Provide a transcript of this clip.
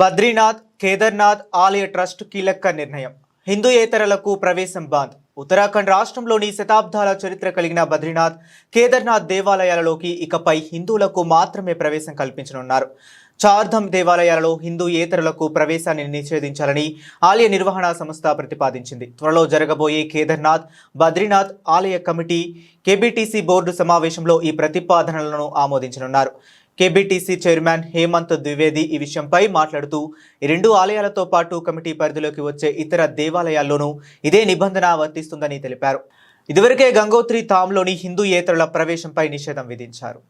బద్రీనాథ్, కేదార్నాథ్ ఆలయ ట్రస్ట్ కీలక నిర్ణయం. హిందూయేతరులకు ప్రవేశం బంద్. ఉత్తరాఖండ్ రాష్ట్రంలోని శతాబ్దాల చరిత్ర కలిగిన బద్రీనాథ్, కేదార్నాథ్ దేవాలయాలలోకి ఇకపై హిందువులకు మాత్రమే ప్రవేశం కల్పించనున్నారు. చార్ధామ్ దేవాలయాలలో హిందూయేతరులకు ప్రవేశాన్ని నిషేధించాలని ఆలయ నిర్వహణ సంస్థ ప్రతిపాదించింది. త్వరలో జరగబోయే కేదార్నాథ్, బద్రీనాథ్ ఆలయ కమిటీ కేబీటీసీ బోర్డు సమావేశంలో ఈ ప్రతిపాదనలను ఆమోదించనున్నారు. కేబీటీసీ చైర్మన్ హేమంత్ ద్వివేది ఈ విషయంపై మాట్లాడుతూ, ఈ రెండు ఆలయాలతో పాటు కమిటీ పరిధిలోకి వచ్చే ఇతర దేవాలయాల్లోనూ ఇదే నిబంధన వర్తిస్తుందని తెలిపారు. ఇదివరకే గంగోత్రి ధామ్లోని హిందూయేతరుల ప్రవేశంపై నిషేధం విధించారు.